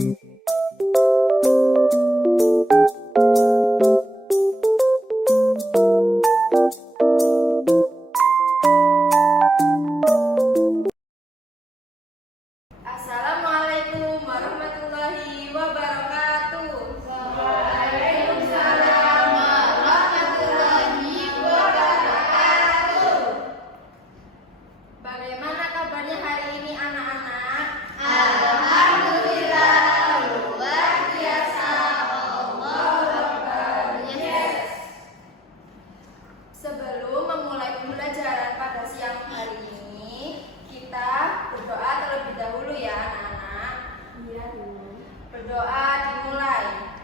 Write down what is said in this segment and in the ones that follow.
Assalamualaikum warahmatullahi wabarakatuh. Waalaikumsalam warahmatullahi wabarakatuh. Bagaimana kabarnya hari ini anak-anak? Alhamdulillah, luar biasa. Allahu Akbar. Yes. Sebelum memulai pembelajaran pada siang hari ini, kita berdoa terlebih dahulu ya anak-anak. Iya, Bu. Berdoa dimulai.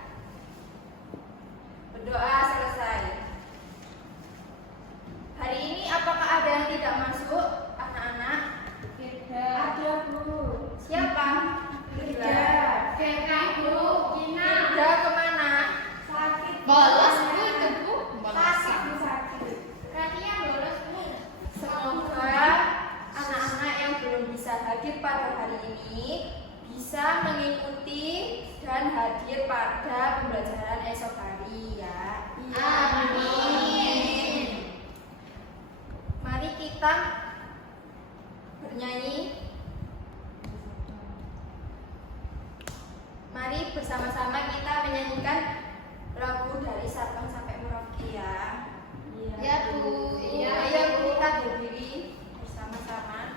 Berdoa selesai. Hari ini apakah ada yang tidak masuk anak-anak? Tidak. Ada, Bu. Siapa? Tidak. Bu. Gina. Ida kemana? Sakit. Bolos, Bu, itu, Bu. Sakit, Bu, sakit. Katia bolos, Bu. Semoga anak-anak yang belum bisa hadir pada hari ini bisa mengikuti dan hadir pada pembelajaran esok hari ya. Amin. Mari kita bernyanyi. Mari bersama-sama kita menyanyikan lagu dari Sabang sampai Merauke ya. Ya, Bu. Iya, ayo kita berdiri bersama-sama.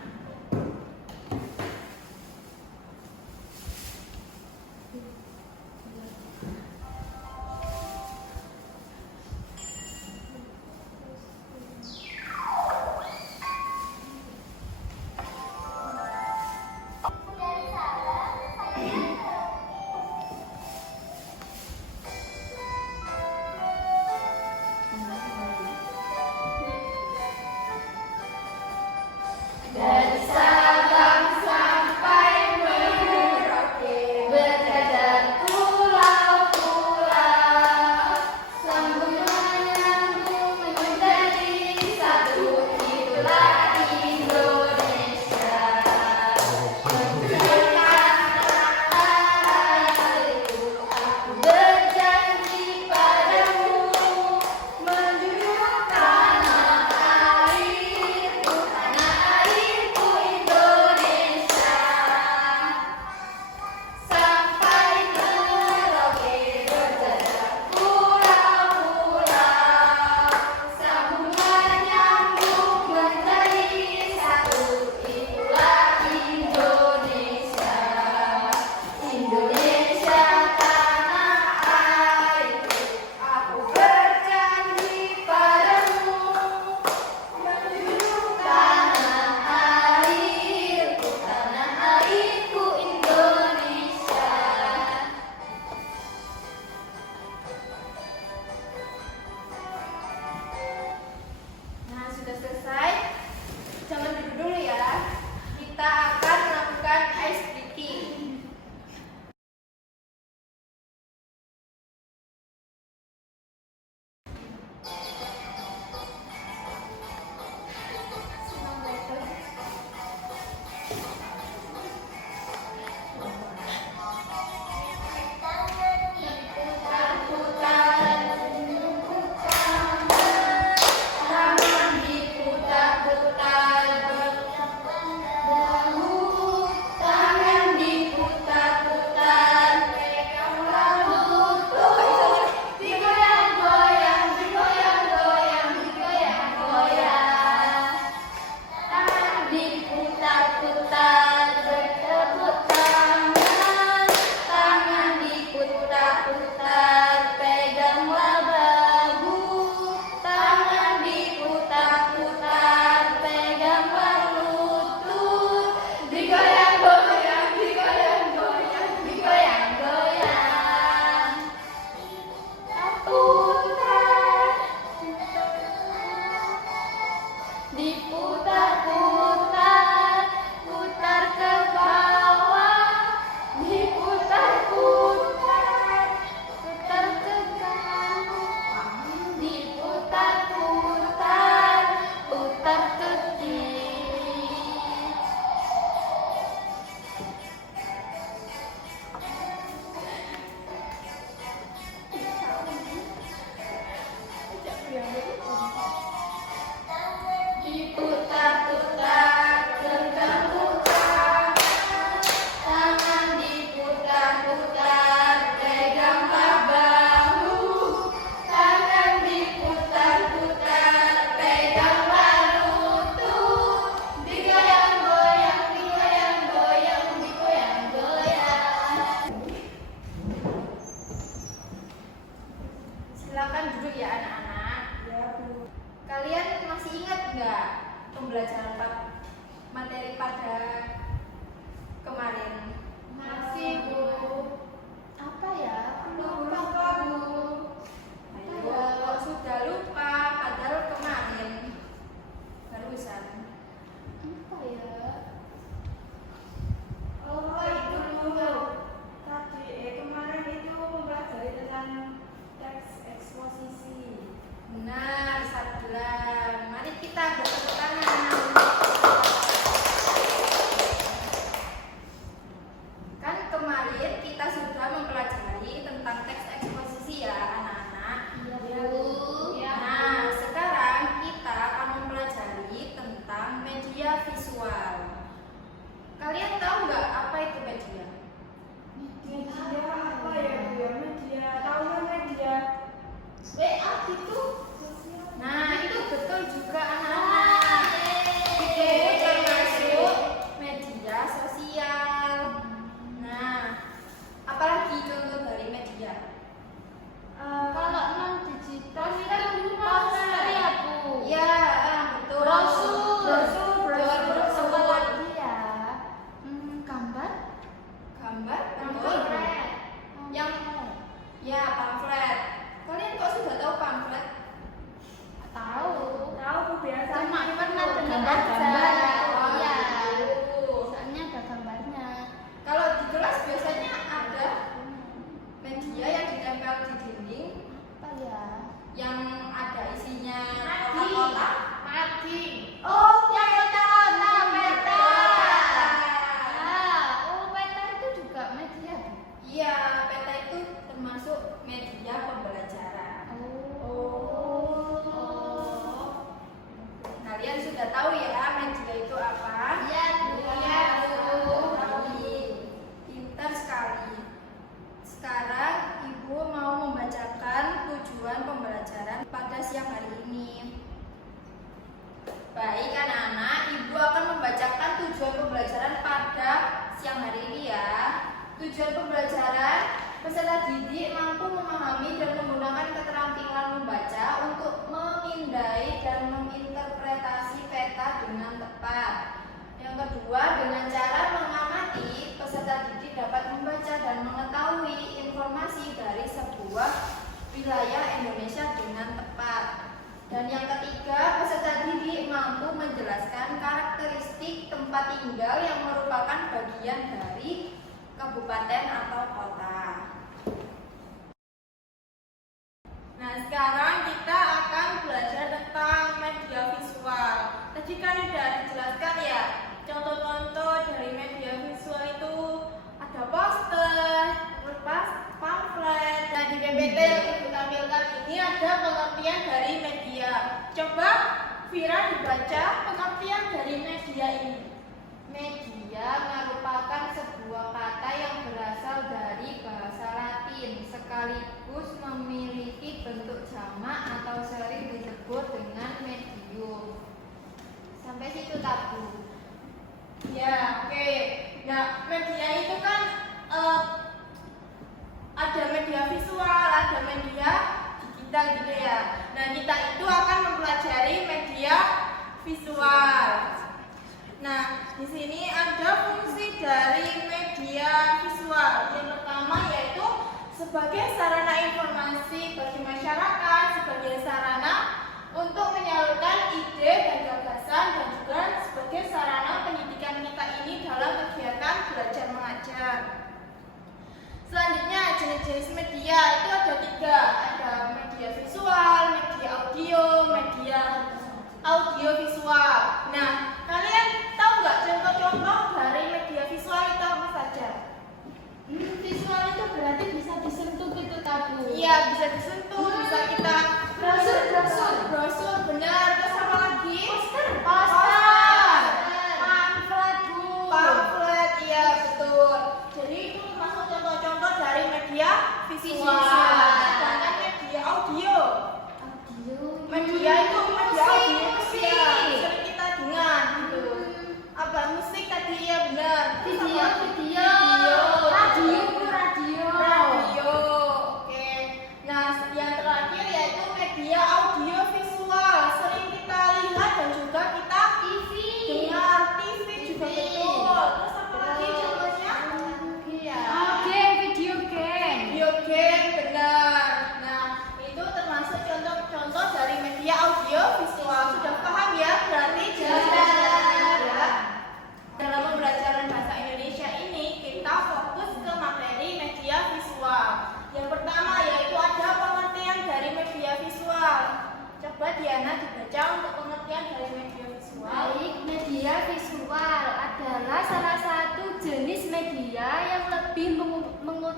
kemarin kita sudah mempelajari tentang teks eksposisi ya anak-anak. Iya, Bu. Nah, sekarang kita akan mempelajari tentang media visual. Kalian tahu nggak apa itu media? Media apa ya Bu ya? Media, tahunya media WA gitu. Nah, itu betul juga anak-anak. Itu termasuk media sosial. Nah, apalagi contoh dari media? Kalau non digital itu poster ya, Bu. Ya, betul. Brosur. Brosur. Apa lagi ya? Gambar. Gambar, betul. Pamflet. Yang ya pamflet. Kalian kok sudah tahu pamflet? Tahu. tahu Bu biasa. Cuma pernah dengar Gambar-gambar. aja. Oh, Iya. gitu. Soalnya ada gambarnya. Kalau di kelas biasanya ada media yang ditempel di dinding Apa ya? yang ada isinya Mading. kotak-kotak. Mading. Oh, Yang kotak-kotak peta. Ah. Peta itu juga media, Bu. Iya, peta itu termasuk media pembelajaran. Kalian sudah tahu ya media itu apa? Iya, Bu. Iya, baik. Pintar sekali. Sekarang Ibu mau membacakan tujuan pembelajaran pada siang hari ini. Baik anak-anak, Ibu akan membacakan tujuan pembelajaran pada siang hari ini ya. Tujuan pembelajaran, peserta didik mampu memahami dan menggunakan keterampilan membaca untuk memindai dan menginterpretasi peta dengan tepat. Yang kedua, dengan cara mengamati, peserta didik dapat membaca dan mengetahui informasi dari sebuah wilayah Indonesia dengan tepat. Dan yang ketiga, peserta didik mampu menjelaskan karakteristik tempat tinggal yang merupakan bagian dari kabupaten atau kota. Nah, sekarang kita akan belajar tentang media visual. Tadi kan sudah dijelaskan ya, contoh-contoh dari media visual itu ada poster, terus pamflet. Nah, di PPT yang Ibu tampilkan ini ada pengertian dari media. Coba Vira dibaca pengertian dari media ini. Media merupakan sebuah kata yang berasal dari bahasa Latin sekaligus memiliki bentuk jamak atau sering disebut dengan medium. Sampai situ tak, Bu? Ya, oke. Nah, media itu kan ada media visual, ada media digital gitu ya. Nah, kita itu akan mempelajari media visual. Nah, di sini ada fungsi dari media visual. Yang pertama yaitu sebagai sarana informasi bagi masyarakat, sebagai sarana untuk menyalurkan ide dan gagasan, dan juga sebagai sarana pendidikan kita ini dalam kegiatan belajar mengajar. Selanjutnya, jenis-jenis media itu ada 3. Ada media visual, media audio visual. Nah, kalian tahu nggak contoh-contoh dari media visual itu apa saja? Visual itu berarti bisa disentuh gitu, tak, Bu? Iya, bisa disentuh, bisa kita brosur, benar. Terus apa lagi? Poster. Pamflet, Bu. Pamflet, iya betul. Jadi itu termasuk contoh-contoh dari media visual. Sedangkan media audio. Media itu media audio musik. ya, sering kita dengar gitu. Apa musik tadi ya benar. Terus apa? Video. Radio. Radio. Radio. Oke. Nah, yang terakhir yaitu media audio visual. Sering kita lihat dan juga kita TV. dengar. TV juga betul. Terus apa lagi contohnya? Game, video game. Video game,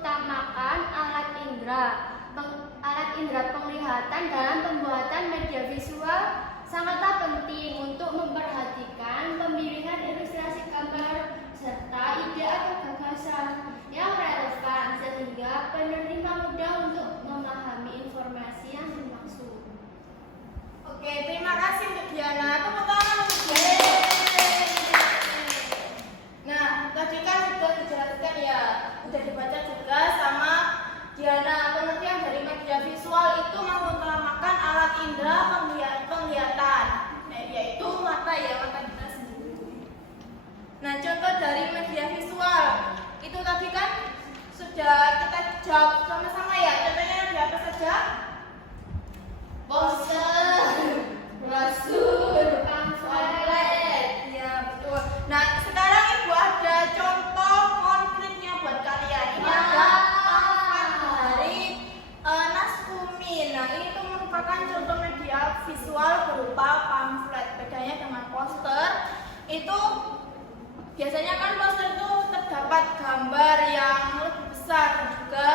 mengutamakan alat indera. Alat indera penglihatan dalam pembuatan media visual sangatlah penting untuk memperhatikan pemilihan ilustrasi gambar serta ide atau gagasan yang relevan sehingga penerima mudah untuk memahami informasi yang dimaksud. Oke, terima kasih untuk Diana. Tepuk tangan untuk Diana. Nah, tadi kan udah dijelaskan ya, udah dibaca juga sama Diana. Pengertian dari media visual itu mengutamakan alat indera penglihatan, yaitu mata ya, mata kita sendiri. Nah, contoh dari media visual itu tadi kan sudah kita jawab sama-sama ya. Contohnya ada apa saja? Poster, brosur, pamflet. Ya betul. Nah sekarang ibu ada contoh konkretnya buat kalian. Ini ada pamflet dari Naskumin. Nah ini tuh merupakan contoh media visual berupa pamflet. Bedanya dengan poster itu biasanya kan poster itu terdapat gambar yang lebih besar dan juga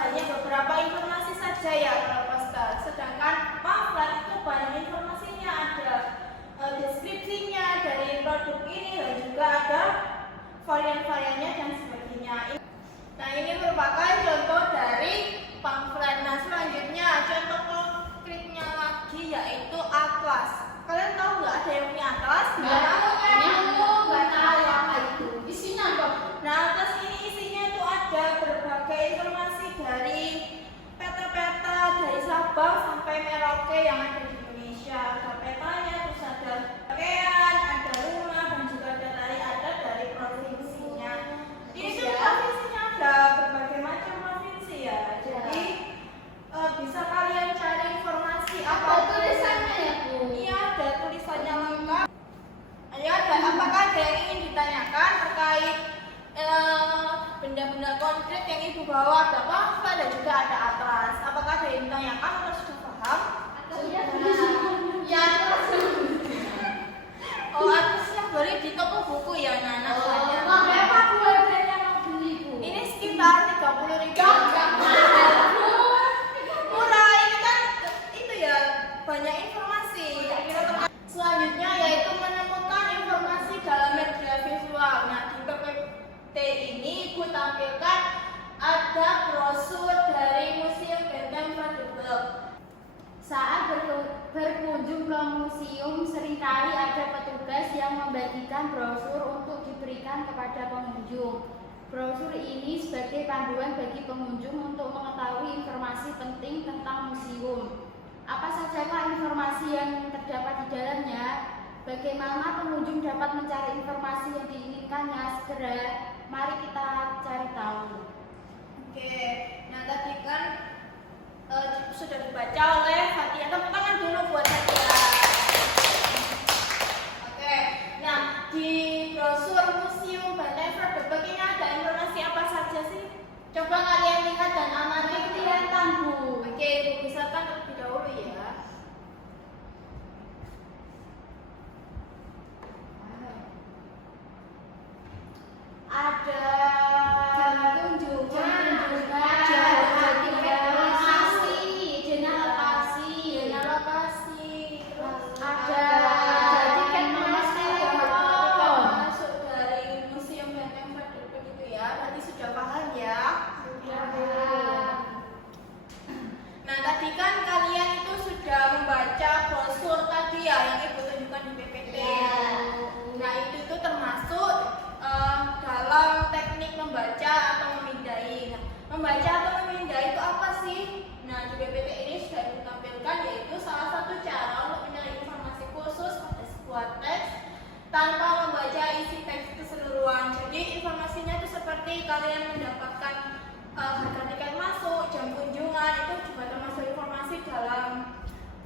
hanya beberapa informasi saja ya kalau poster. Sedangkan pamflet itu banyak informasinya, ada deskripsinya dari produk ini dan juga ada varian-variannya dan sebagainya. Nah ini merupakan contoh dari pamflet. Nah selanjutnya contoh konkretnya lagi yaitu atlas. Kalian tahu nggak ada yang punya atlas? Nggak tahu apa itu. Isinya apa? Nah atlas ini isinya itu ada berbagai informasi dari peta-peta dari Sabang sampai Merauke yang ada di Indonesia. Ada petanya, terus ada pakaian, ada rumah, dan juga ada tari adat dari provinsinya. Ini tuh provinsinya ada berbagai macam provinsi ya. Jadi bisa kalian cari informasi Apa tulisannya ya, Bu? Iya, ada tulisannya lengkap. Ya, dan apakah ada yang ingin ditanyakan terkait benda-benda konkret yang ibu bawa? Ada pamflet dan juga ada atlas. Apakah ada yang ditanyakan atau sudah paham? Sudah. Ya, atlas. Oh, atlasnya beli di toko buku ya, Nana. Berapa Bu harganya mau beli, Bu? Ini sekitar 30.000. Murah, ini kan itu ya banyak informasi. Selanjutnya yaitu menemukan informasi dalam media visual. Nah di PPT ini ibu tampilkan ada brosur dari Museum Benteng Padepokan. Saat berkunjung ke museum, seringkali ada petugas yang membagikan brosur untuk diberikan kepada pengunjung. Brosur ini sebagai panduan bagi pengunjung untuk mengetahui informasi penting tentang museum. Apa sajakah informasi yang terdapat di dalamnya? Bagaimana pengunjung dapat mencari informasi yang diinginkannya? Segera, mari kita cari tahu. Oke, nah tadi kan sudah dibaca oleh Fatia. Tepuk tangan dulu buat Fatia. Oke, nah di brosur Museum Benteng Padepokan ini ada informasi apa saja sih? Coba kalian lihat dan amati. Kelihatan, Bu. Oke, ibu bisa kan terlebih dahulu ya. Ada Kunjungan, lokasi, terus ada tiket masuk dari Museum Benteng Padepokan itu ya. Berarti sudah paham ya. Nah tadi kan kalian itu sudah membaca brosur tadi ya yang ibu tunjukkan di PPT. Nah itu tuh termasuk dalam teknik membaca atau memindai. Nah, membaca atau memindai itu apa sih? Nah di PPT ini sudah ditampilkan yaitu salah satu cara untuk mencari informasi khusus pada sebuah teks tanpa membaca isi teks keseluruhan. Jadi informasinya itu seperti kalian mendapatkan harga tiket masuk, jam kunjungan, itu juga termasuk informasi dalam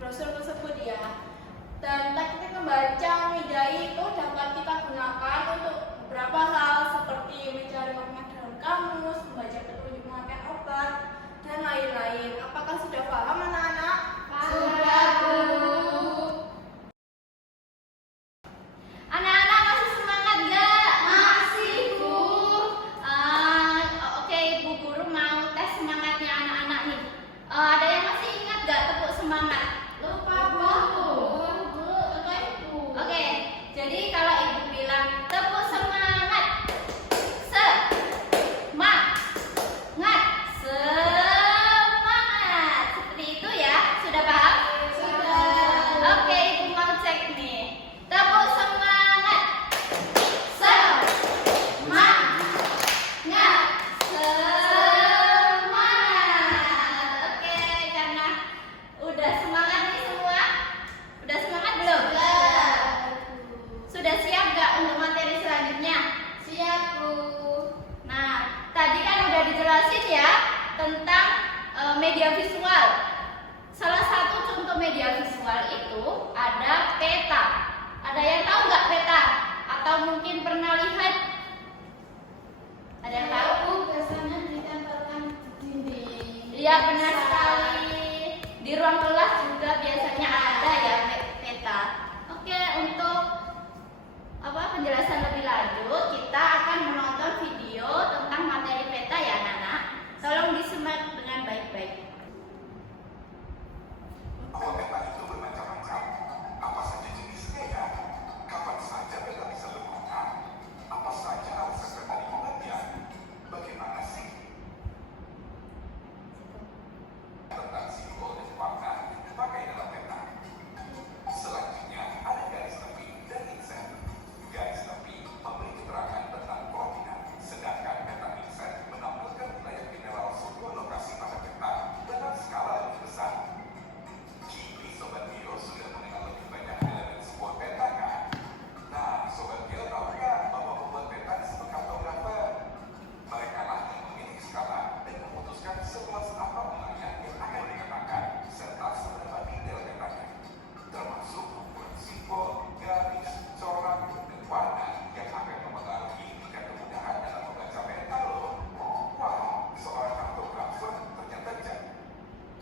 brosur tersebut ya. Dan teknik membaca memindai itu dapat kita gunakan untuk beberapa hal seperti mencari makna dalam kamus, membaca petunjuk pemakaian obat, dan lain-lain. Apakah sudah paham anak-anak? Sudah, Bu. Anak-anak masih semangat nggak? Masih, Bu. Oke, media visual. Salah satu contoh media visual itu ada peta. Ada yang tahu nggak peta? Atau mungkin pernah lihat? Ada yang tahu? Biasanya ditempelkan di dinding. Iya, benar sekali. Di ruang kelas juga biasanya ada ya peta. Oke, untuk penjelasan lebih lanjut, kita akan menonton video tentang materi peta ya, anak-anak. Tolong disimak dengan baik-baik. Bahwa peta itu bermacam-macam. Apa saja jenisnya ya? Kapan saja peta bisa digunakan? Apa saja alasan peta dibuatnya? Bagaimana sih? Tentang simbol dan warna yang dipakai dalam peta. Selanjutnya ada garis tepi dan inset. Garis tepi memberi keterangan tentang koordinat, sedangkan peta inset menampilkan wilayah mineral sebuah lokasi pada peta dengan skala lebih besar. Kini Sobat Bio sudah mengenal lebih banyak elemen sebuah peta kan? Nah, Sobat Bio tahu nggak bahwa pembuat peta disebut kartografer? Mereka lah yang memilih skala dan memutuskan seluas apa wilayah yang akan dikatakan serta seberapa detail petanya, termasuk ukuran simbol, garis, corak, dan warna yang akan mempengaruhi tingkat kemudahan dalam membaca peta loh. Wah, seorang kartografer ternyata jadi.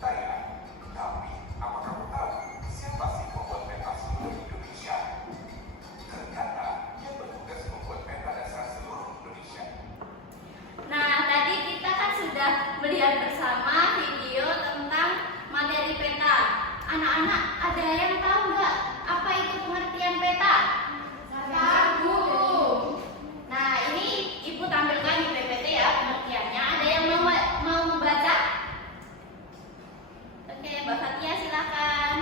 Saya, tapi apa kamu tahu siapa sih pembuat peta seluruh Indonesia? Ternyata yang bertugas membuat peta dasar seluruh Indonesia. Nah, tadi kita kan sudah melihat bersama video tentang materi peta. Anak-anak, ada yang tahu nggak apa itu pengertian peta? Tahu. Nah, ini Ibu tampilkan di PPT ya pengertiannya. Ada yang mau membaca? Oke, Mbak Fatia silakan.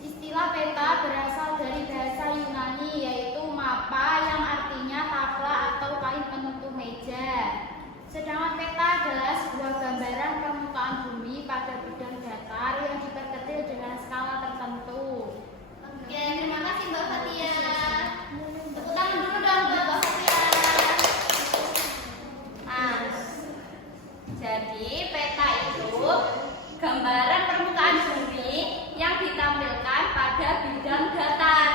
Istilah peta berasal dari bahasa Yunani yaitu mapa yang artinya tabla atau kain penentu meja. Sedangkan peta adalah sebuah gambaran permukaan bumi pada bidang datar yang diperkecil dengan skala tertentu. Oke, terima kasih Mbak Fatia. Tepuk tangan dulu dong buat Mbak Fatia. Nah, jadi peta itu gambaran permukaan bumi yang ditampilkan pada bidang datar.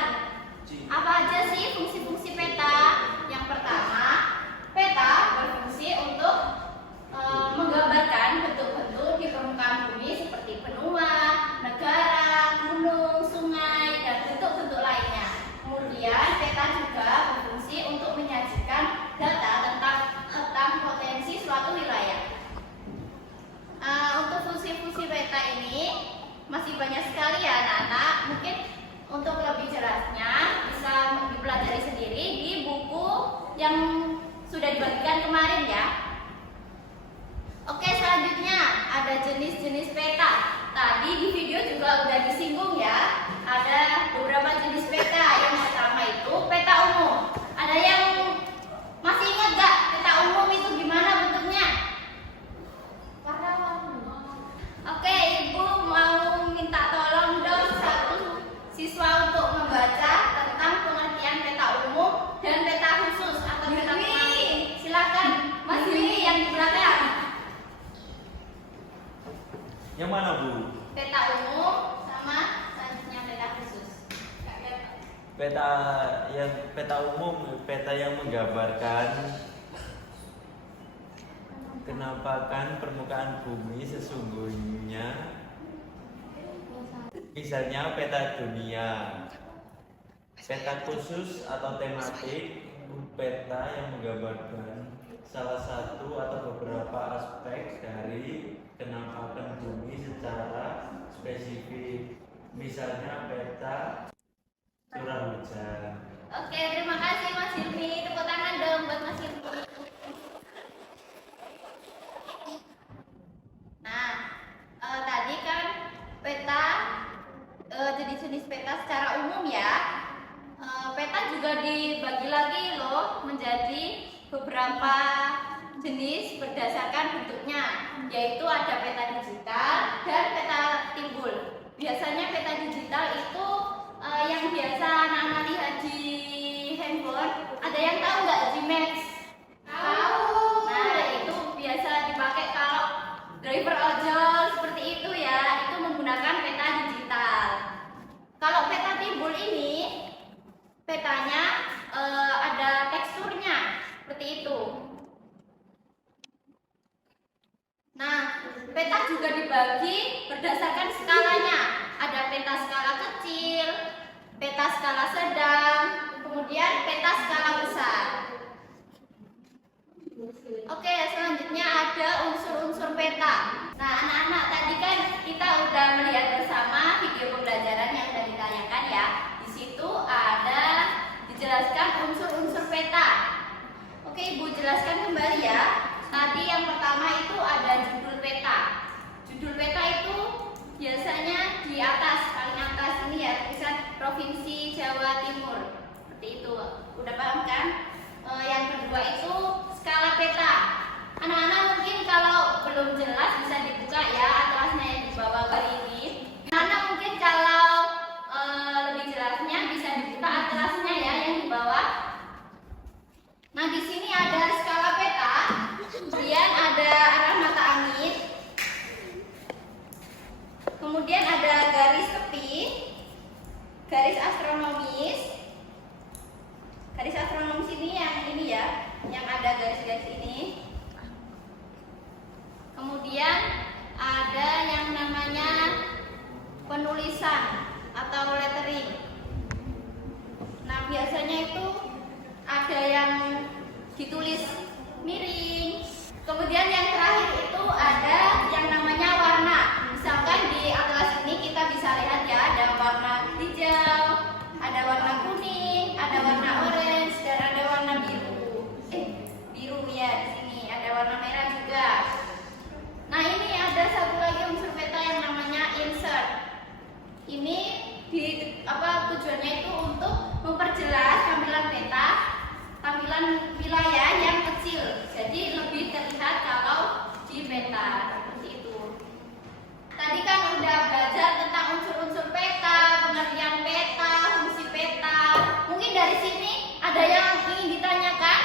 Apa aja sih fungsi-fungsi peta? Yang pertama, peta berfungsi untuk menggambarkan bentuk-bentuk di permukaan bumi seperti benua, negara, gunung, sungai, dan bentuk-bentuk lainnya. Kemudian peta juga berfungsi untuk menyajikan data tentang potensi suatu wilayah. Untuk fungsi-fungsi peta ini masih banyak sekali ya anak-anak. Mungkin untuk lebih jelasnya bisa dipelajari sendiri di buku yang sudah dibagikan kemarin ya. Oke, selanjutnya ada jenis-jenis peta. Tadi di video juga udah disinggung ya. Ada beberapa jenis peta. Yang pertama itu peta umum. Ada yang masih ingat gak peta umum itu gimana bentuknya? Oke, Ibu mau minta tolong dong satu siswa untuk membaca tentang pengertian peta umum dan peta khusus atau peta pemain. Silakan, Mas Yuli yang di belakang. Yang mana, Bu? Peta umum sama selanjutnya peta khusus. Peta umum, peta yang menggambarkan kenampakan permukaan bumi sesungguhnya. Misalnya peta dunia. Peta khusus atau tematik, peta yang menggambarkan salah satu atau beberapa aspek dari kenampakan bumi secara spesifik. Misalnya peta curah hujan. Oke, terima kasih Mas Hilmi. Tepuk tangan dong buat Mas Hilmi. Nah, tadi kan peta jenis-jenis peta secara umum ya. Peta juga dibagi lagi loh menjadi beberapa jenis berdasarkan bentuknya, yaitu ada peta digital dan peta timbul. Biasanya peta digital itu yang biasa anak-anak lihat di handphone. Ada yang tahu nggak Gmax? Tahu. Nah, itu biasa dipakai Peta juga dibagi berdasarkan skalanya. Ada peta skala kecil, peta skala sedang, kemudian peta skala besar. Oke, selanjutnya ada unsur-unsur peta. Nah, anak-anak, tadi kan kita udah melihat bersama video pembelajaran yang sudah ditayangkan ya. Di situ ada dijelaskan unsur-unsur peta. Oke, Ibu jelaskan kembali ya. Tadi yang pertama itu ada judul peta. Judul peta itu biasanya di atas, paling atas ini ya, tulisan Provinsi Jawa Timur. Seperti itu. Udah paham kan? Yang kedua itu skala peta. Anak-anak mungkin kalau belum jelas bisa dibuka ya atlasnya yang di bawah hari ini. Anak mungkin kalau lebih jelasnya bisa dibuka atlasnya ya yang di bawah. Nah, di sini ada skala peta, kemudian ada arah mata angin, kemudian ada garis tepi, garis astronomis. Garis astronomis ini ya, yang ada garis-garis ini. Kemudian ada yang namanya penulisan atau lettering. Nah, biasanya itu ada yang ditulis miring. Kemudian yang terakhir itu ada yang namanya warna. Misalkan di atlas ini kita bisa lihat ya, ada warna hijau, ada warna kuning, ada warna orange, dan ada warna biru. Biru ya di sini. Ada warna merah juga. Nah, ini ada satu lagi unsur peta yang namanya insert. Ini tujuannya itu untuk memperjelas tampilan peta, tampilan wilayah yang kecil. Jadi lebih terlihat kalau di peta seperti itu. Tadi kan udah belajar tentang unsur-unsur peta, pengertian peta, fungsi peta. Mungkin dari sini ada yang ingin ditanyakan?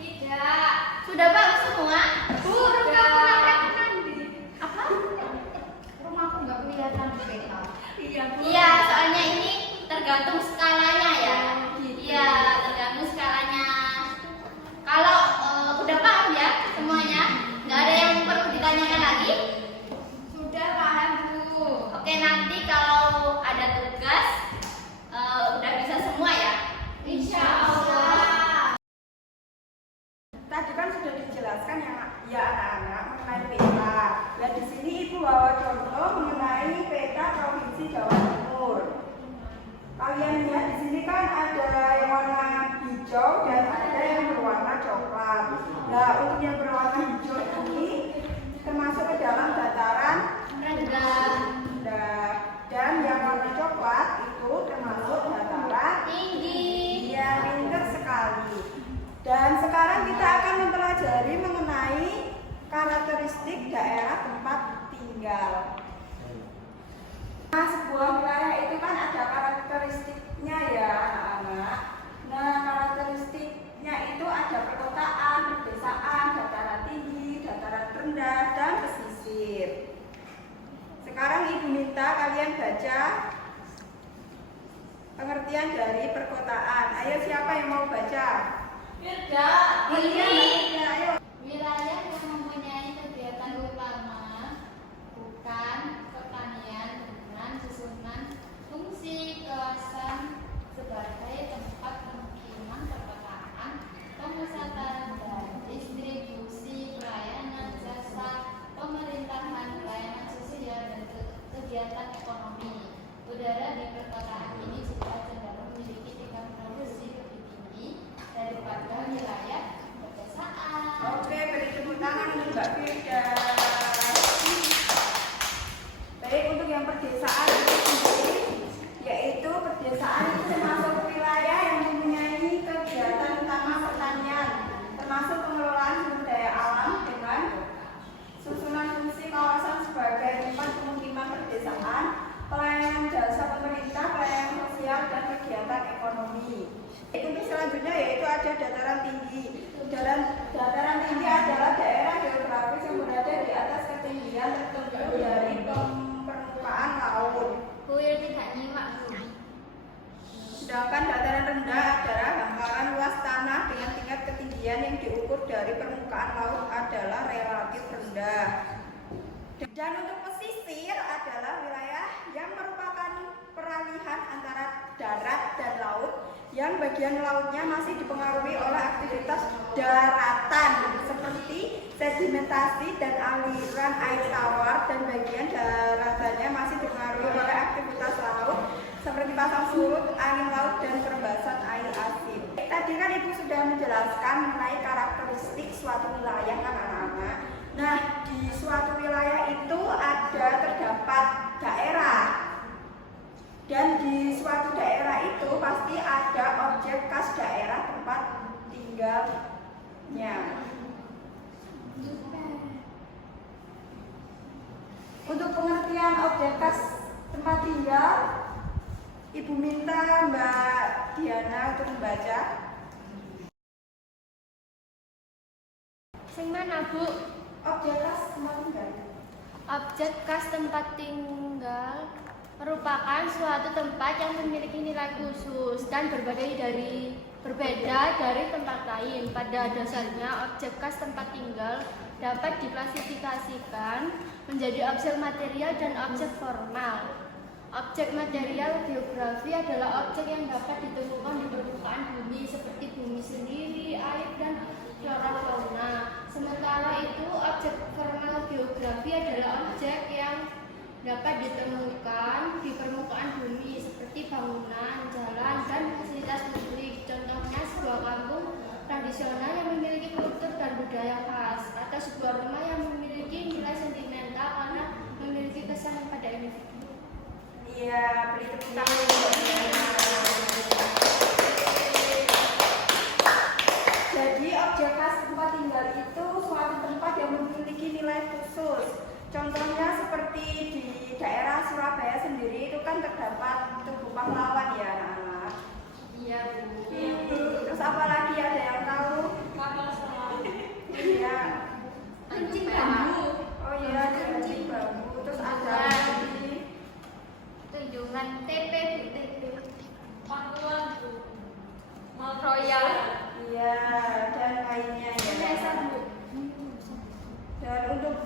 Tidak. Sudah bagus semua? Apa? Rumahku nggak kelihatan peta. Iya, soalnya ini tergantung skalanya ya. Iya, tergantung skalanya. Kalau udah paham ya semuanya, nggak ada yang perlu ditanyakan lagi? Sudah paham, Bu. Oke, nanti kalau ada tugas udah bisa semua ya. Insya Allah. Tadi kan sudah dijelaskan ya anak-anak mengenai peta. Ya di sini Ibu bawa contoh mengenai peta Provinsi Jawa Timur. Kalian lihat di sini kan ada yang warna hijau dan ada yang berwarna coklat. Nah, untuk yang berwarna hijau ini termasuk ke dalam dataran Rendah, dan yang warna coklat itu termasuk dataran tinggi. yang pinter sekali. Dan sekarang kita akan mempelajari mengenai karakteristik daerah tempat tinggal. Nah, sebuah wilayah itu kan ada karakteristiknya ya anak-anak. Nah, karakteristiknya itu ada perkotaan, pedesaan, dataran tinggi, dataran rendah, dan pesisir. Sekarang Ibu minta kalian baca pengertian dari perkotaan. Ayo, siapa yang mau baca? Ayo. Wilayah yang mempunyai kegiatan utama bukan pertanian dengan susunan fungsi kawasan sebagai tempat pemukiman perkotaan, pemusatan dan distribusi pelayanan jasa pemerintahan, pelayanan sosial dan kegiatan ekonomi. Udara di perkotaan ini juga cenderung memiliki tingkat polusi lebih tinggi daripada wilayah pedesaan. Oke, beri tepuk tangan untuk Mbak Firda. Baik, untuk yang pedesaan itu sendiri, yaitu pedesaan itu termasuk wilayah yang mempunyai kegiatan utama pertanian, termasuk pengelolaan sumber daya alam dengan susunan fungsi kawasan sebagai tempat pemukiman pedesaan, pelayanan jasa pemerintah, pelayanan sosial, dan kegiatan ekonomi. Untuk selanjutnya yaitu ada dataran tinggi. Dataran tinggi adalah daerah geografis yang berada di atas ketinggian tertentu dari permukaan laut. Kuil tidak nyimak. Sedangkan dataran rendah adalah hamparan luas tanah dengan tingkat ketinggian yang diukur dari permukaan laut adalah relatif rendah. Dan untuk pesisir adalah wilayah yang merupakan peralihan antara darat dan laut yang bagian lautnya masih dipengaruhi oleh aktivitas daratan seperti sedimentasi dan aliran air tawar, dan bagian daratannya masih dipengaruhi oleh aktivitas laut seperti pasang surut, angin laut, dan perembasan air asin. Tadi kan Ibu sudah menjelaskan mengenai karakteristik suatu wilayah anak-anak. Nah, di suatu wilayah itu terdapat daerah, dan di suatu daerah itu pasti ada objek khas daerah tempat tinggalnya. Untuk pengertian objek khas tempat tinggal, Ibu minta Mbak Diana untuk membaca. Sing mana, Bu? Objek khas tempat tinggal. Objek khas tempat tinggal merupakan suatu tempat yang memiliki nilai khusus dan berbeda dari tempat lain. Pada dasarnya, objek khas tempat tinggal dapat diklasifikasikan menjadi objek material dan objek formal. Objek material geografi adalah objek yang dapat ditemukan di permukaan bumi seperti bumi sendiri, air, dan flora fauna. Sementara itu, objek formal geografi adalah objek yang dapat ditemukan di permukaan bumi seperti bangunan, jalan, dan fasilitas publik. Contohnya sebuah kampung tradisional yang memiliki kultur dan budaya khas, atau sebuah rumah yang memiliki nilai sentimental karena memiliki kesan pada individu. Iya, beri tepuk tangan untuk Diana. Jadi objek khas tempat tinggal itu suatu tempat yang memiliki nilai khusus. Contohnya seperti di daerah Surabaya sendiri itu kan terdapat Tugu Pahlawan ya anak-anak. Iya, Bu. Terus apa lagi ada yang tahu? Iya. Kencing bambu. Oh iya, ada kencing bambu. Terus ada lagi Tunjungan TP, Pakuan, Bu. Mall Royal. iya, dan lainnya ya. Dan untuk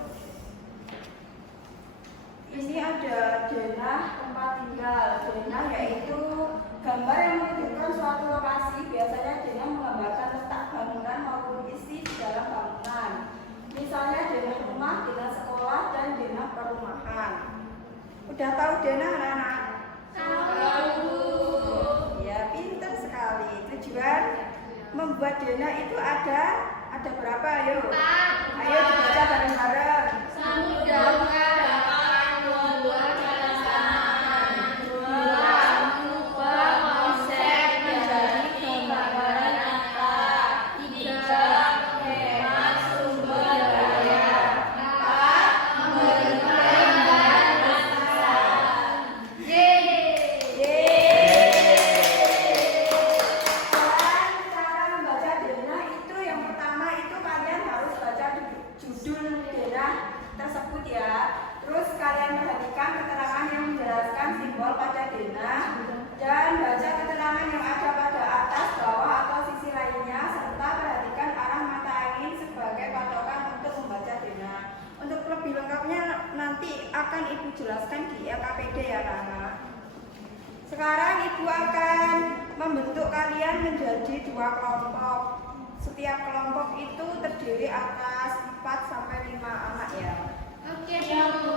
ini ada denah tempat tinggal. Denah yaitu gambar yang menunjukkan suatu lokasi. Biasanya denah menggambarkan letak bangunan maupun isi di dalam bangunan. Misalnya denah rumah, denah sekolah, dan denah perumahan. Udah tahu denah anak-anak? Tahu. Ya, pintar sekali. Tujuan membuat denah itu ada berapa? Ayo. Ayo dibaca bareng-bareng. Memudahkan membuat perencanaan, mengubah konsep menjadi gambaran nyata, tiga, menghemat sumber daya, empat, memberikan dan kesan. Cara membaca denah itu yang pertama itu kalian harus baca judul denah tersebut ya. Terus kalian perhatikan keterangan yang menjelaskan simbol pada denah dan baca keterangan yang ada pada atas, bawah, atau sisi lainnya, serta perhatikan arah mata angin sebagai patokan untuk membaca denah. Untuk lebih lengkapnya nanti akan Ibu jelaskan di LKPD ya anak-anak. Sekarang Ibu akan membentuk kalian menjadi 2 kelompok. Setiap kelompok itu terdiri atas 4 sampai 5 anak ya. Oke, Bu.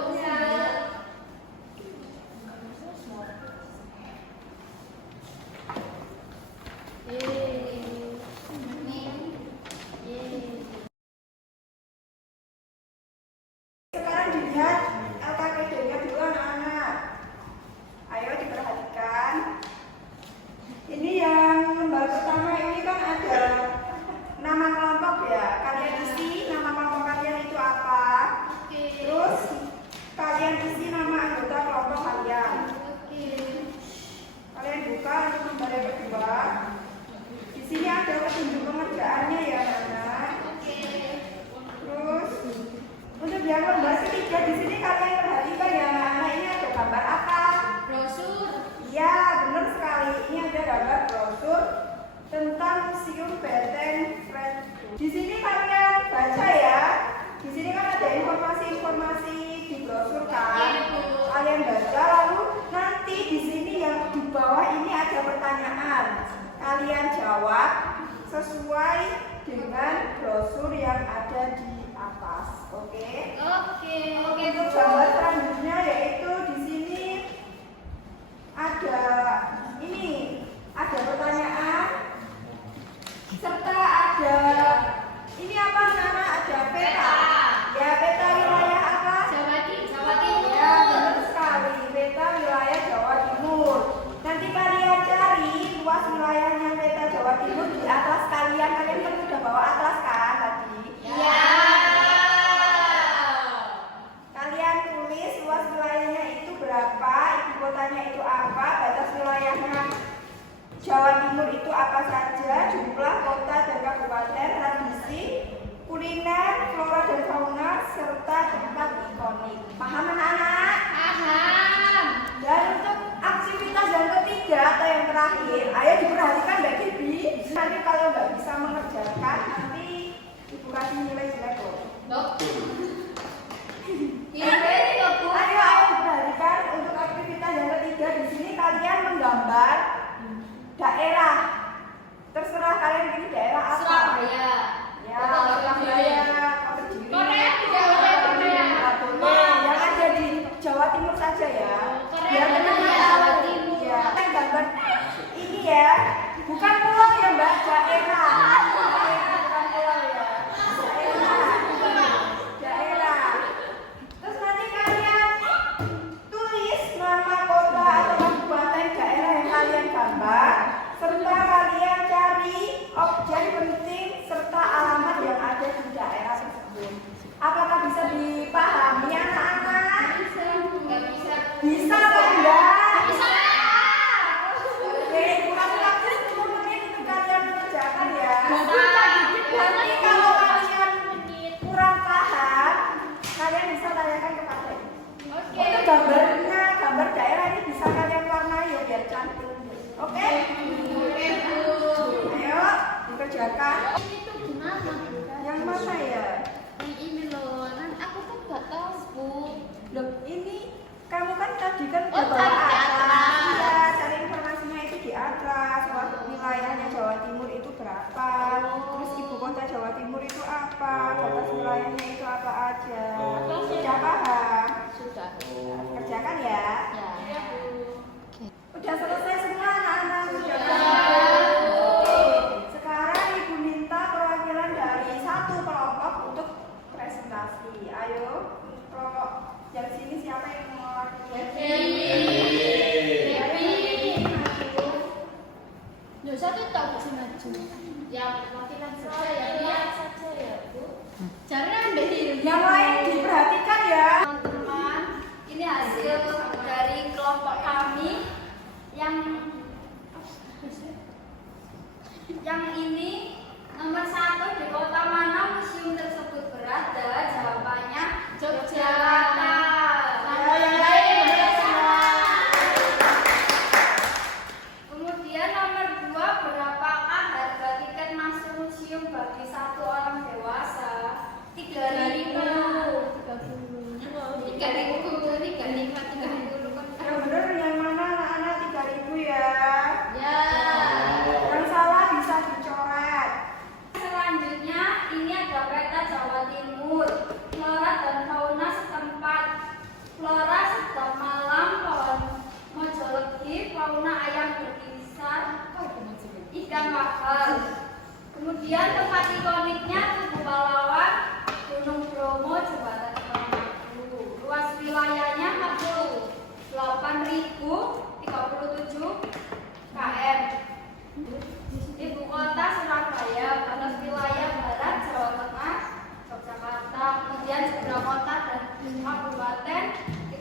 Sekarang dilihat LKPD-nya dulu anak-anak. Ayo diperhatikan. Ini yang lembar pertama ini kan ada nama kelompok ya. Kalian isi nama kelompok kalian itu apa. Terus kalian isi nama anggota kelompok kalian. Kalian buka untuk lembar yang kedua. Di sini ada petunjuk pengerjaannya ya anak. Terus untuk yang lembar ketiga di sini kalian perhatikan ya anak-anak, ini ada gambar apa? Brosur. Iya, benar sekali. Ini ada gambar brosur tentang Museum Benteng Fred. Di sini kalian baca ya. di sini kan ada informasi-informasi di brosur kan. Kalian baca lalu nanti di sini yang di bawah ini ada pertanyaan. Kalian jawab sesuai dengan brosur yang ada di atas. Oke? Oke. Untuk gambar selanjutnya yaitu di sini ada pertanyaan serta ada ini apa nama? Ada peta. Ya, peta wilayah apa? Jawa Ya, Timur. benar sekali. Peta wilayah Jawa Timur. Nanti kalian cari luas wilayahnya peta Jawa Timur di atlas kalian. Kalian kan sudah bawa atlas kan tadi? Ya. Kalian tulis luas wilayahnya itu berapa, ibu kotanya itu apa, batas wilayahnya Jawa Timur itu apa saja, jumlah kota dan kabupaten, tradisi, kuliner, flora dan fauna, serta tempat ikonik. Paham anak-anak? Paham. Dan untuk aktivitas yang ketiga atau yang terakhir, ayo diperhatikan Mbak Devi. Nanti kalau nggak bisa mengerjakan, nanti ibu kasih nilai jelek loh. Ayo diperhatikan untuk aktivitas yang ketiga di sini kalian menggambar daerah. Terserah kalian pilih daerah apa. Surabaya. Ya, Surabaya, Kediri. Korea juga boleh, Korea. Nggak boleh. Yang ada di Jawa Timur saja ya. Korea Biar benar benar ya, Jawa Timur. Ya, kan gambar ini ya. Bukan pulau ya Mbak, daerah. Bukan pulau ya. Daerah. Terus nanti kalian tulis nama kota atau kabupaten daerah yang kalian gambar, serta kalian cari objek penting serta alamat yang ada di daerah tersebut. Apakah bisa dipahami anak-anak? Bisa atau enggak? Bisa. Oke, ibu kasih waktu 10 menit untuk kalian mengerjakan ya. Bisa. Nanti kalau kalian kurang paham, kalian bisa tanyakan kepada ibu. Oke. Untuk gambarnya, gambar daerah ini bisa kalian warnai ya biar cantik. Oke? Ayo dikerjakan. Ini tuh gimana? Yang mana ya? Yang ini loh, kan aku kan nggak tahu, Bu. Loh, ini kamu kan tadi kan Oh, udah bawa cari di atlas. atas. Iya, cari informasinya itu di atlas. Wilayahnya Jawa Timur itu berapa? Terus ibu kota Jawa Timur itu apa? Batas wilayahnya itu apa aja? Sudah paham? Sudah. Kerjakan ya. Ya. Udah selesai semua anak-anak? Sudah Ya. paham? Oke. Sekarang ibu minta perwakilan dari satu kelompok untuk presentasi. Ayo, kelompok yang sini siapa yang mau mewakili? Dewi. Loh, satu tak bisa maju. Yang wakilan saja ya, lihat saja ya, Bu. Jangan deh. Yang lain diperhatikan ya. Teman-teman, ini hasil dari kelompok kami yang ini nomor 1 di kota mana museum tersebut berada? Jawabannya Yogyakarta. Yang lain boleh semua. Kemudian nomor 2, berapakah harga tiket masuk museum bagi satu orang dewasa? 3.000. 3.000. Yang benar yang mana anak-anak 3.000 ya. Ya. Yang salah bisa dicoret. Selanjutnya ini ada peta Jawa Timur. Flora dan fauna setempat. Flora sedang malam, pohon mojolegi, fauna ayam berkisar, ikan wakal. Kemudian tempat ikoniknya Tugu Pahlawan, Gunung Bromo, Jembatan Penyeberangan. Luas wilayahnya 48.037 km. Ibu kota Surabaya, batas wilayah barat Jawa Tengah, Yogyakarta. Kemudian jumlah kota dan kabupaten 38.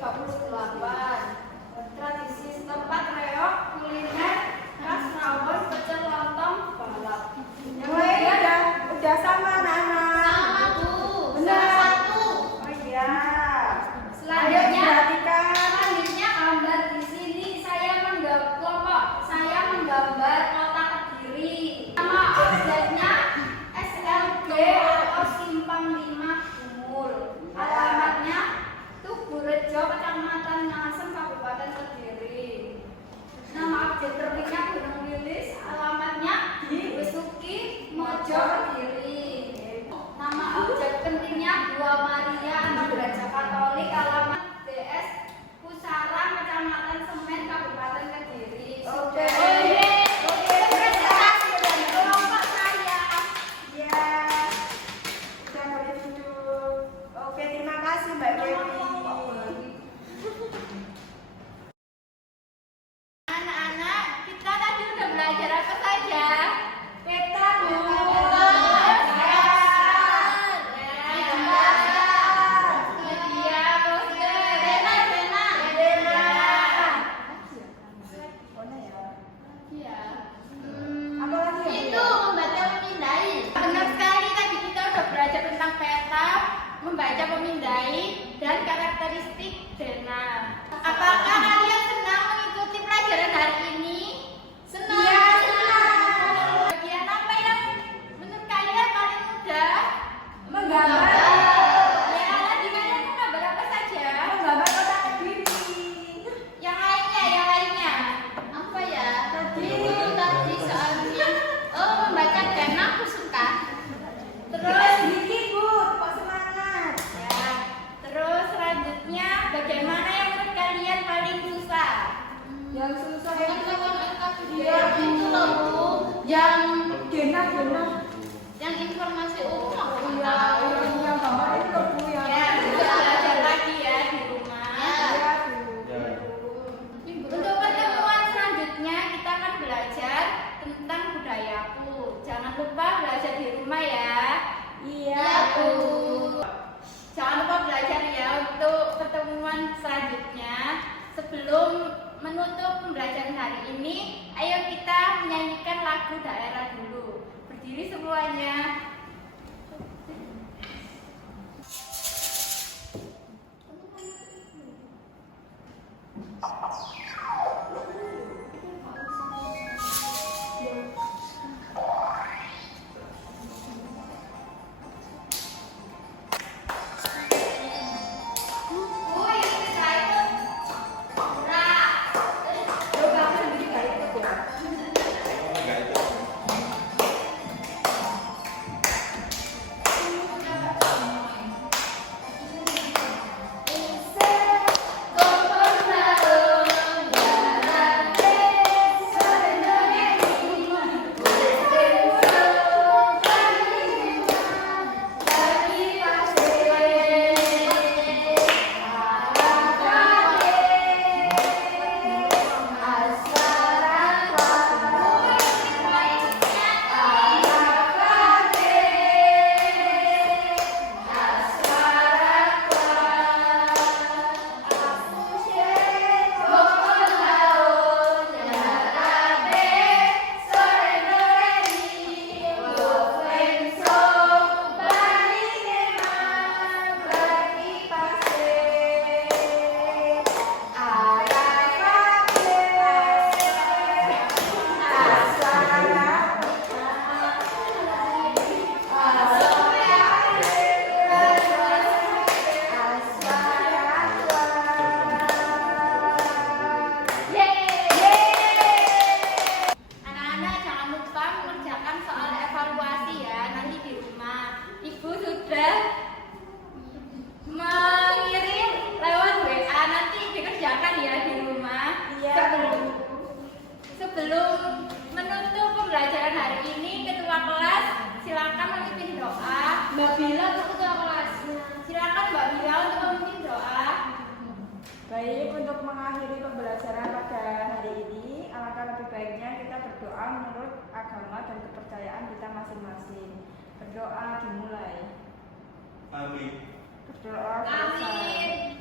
Tradisi setempat reok, kuliner khas rawon, pecel, lontong, balap. Yang lain udah sama anak-anak. Sama, Bu. Benar. Salah satu. Oh iya. Ayo Selanjutnya diperhatikan. gambar di sini saya menggambar kota Kediri. Nama objeknya SLB atau Simpang 5 Gumul. Hidrolik alamat DS Pusara Kecamatan Semen Kabupaten Kediri. Oke. Kelompok saya. Ya, sudah boleh duduk. Oke, terima kasih Mbak Dewi. Anak-anak, kita tadi udah belajar apa saja? Peta, Bu. Media, poster, pena. Iya. Apa lagi ya? Itu membaca memindai. Benar sekali, tadi kita udah belajar tentang peta, membaca memindai, dan karakteristik pena. Apakah kalian senang mengikuti pelajaran hari ini? Senang. Iya, senang. Bagian apa yang menurut kalian paling mudah? Menggambar. Ya, tadi kalian menggambar apa saja? Menggambar kotak Kediri. Yang lainnya. Apa ya? Tadi soalnya. Oh, membaca dan aku suka. Terus Dikit, Bu. Tetap semangat. ya, terus selanjutnya bagaimana yang menurut kalian paling susah? Yang susah yang Itu loh, Bu. Yang Gena. informasi umum aku Iya, tahu. yang gambar itu loh, Bu. Yang Ya, kita belajar lagi ya di rumah. Iya, Bu. Untuk pertemuan selanjutnya kita akan belajar tentang budayaku. Jangan lupa belajar di rumah ya. Iya, Bu. Jangan lupa belajar ya untuk pertemuan selanjutnya. Sebelum menutup pembelajaran hari ini, ayo kita menyanyikan lagu daerah dulu. Berdiri semuanya. Anak-anak jangan lupa mengerjakan soal evaluasi ya nanti di rumah. Ibu sudah mengirim lewat WA, nanti dikerjakan ya di rumah. Iya. Sebelum menutup pembelajaran hari ini, ketua kelas silakan memimpin doa. Mbak Bila untuk ketua kelas. Silakan Mbak Bila untuk memimpin doa. Baik, untuk mengakhiri pembelajaran pada hari ini, alangkah lebih baiknya kita berdoa menurut agama dan kepercayaan kita masing-masing. Berdoa dimulai. Amin. Berdoa selesai. Amin.